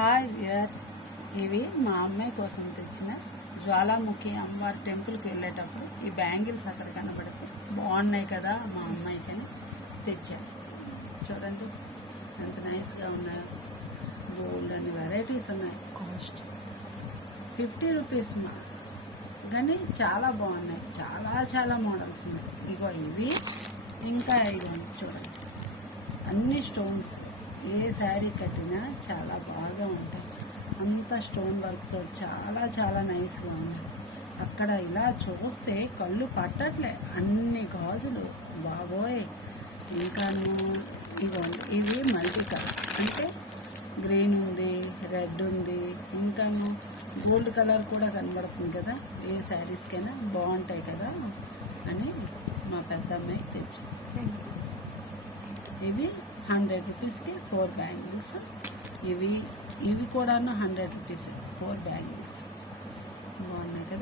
Hi viewers, ఇవి మా అమ్మాయి కోసం తెచ్చిన జ్వాలాముఖి అమ్మవారి టెంపుల్కి వెళ్ళేటప్పుడు ఈ బ్యాంగిల్స్ అక్కడ కనబడితే బాగున్నాయి కదా మా అమ్మాయికని తెచ్చాను. చూడండి ఎంత నైస్గా ఉన్నాయో. గోల్డ్ అని వెరైటీస్ ఉన్నాయి. కాస్ట్ 50 రూపీస్ మా, కానీ చాలా బాగున్నాయి. చాలా మోడల్స్ ఉన్నాయి. ఇగో ఇవి ఇంకా ఇవ్వండి. చూడండి అన్ని స్టోన్స్, ఏ శారీ కట్టినా చాలా బాగా ఉంటాయి. అంత స్టోన్ వర్క్తో చాలా నైస్గా ఉన్నాయి. అక్కడ ఇలా చూస్తే కళ్ళు పట్టట్లే, అన్ని గాజులు బాబోయ్. ఇంకాను ఇవ్వండి, ఇవి మల్టీ కలర్, అంటే గ్రీన్ ఉంది, రెడ్ ఉంది, ఇంకాను గోల్డ్ కలర్ కూడా కనబడుతుంది కదా. ఏ శారీస్కైనా బాగుంటాయి కదా అని మా పెద్ద అమ్మాయి తెచ్చి. ఇవి 100 రూపీస్కి 4 బ్యాంగిల్స్. ఇవి కూడాను 100 రూపీస్ 4 బ్యాంగిల్స్. బాగున్నాయి కదా.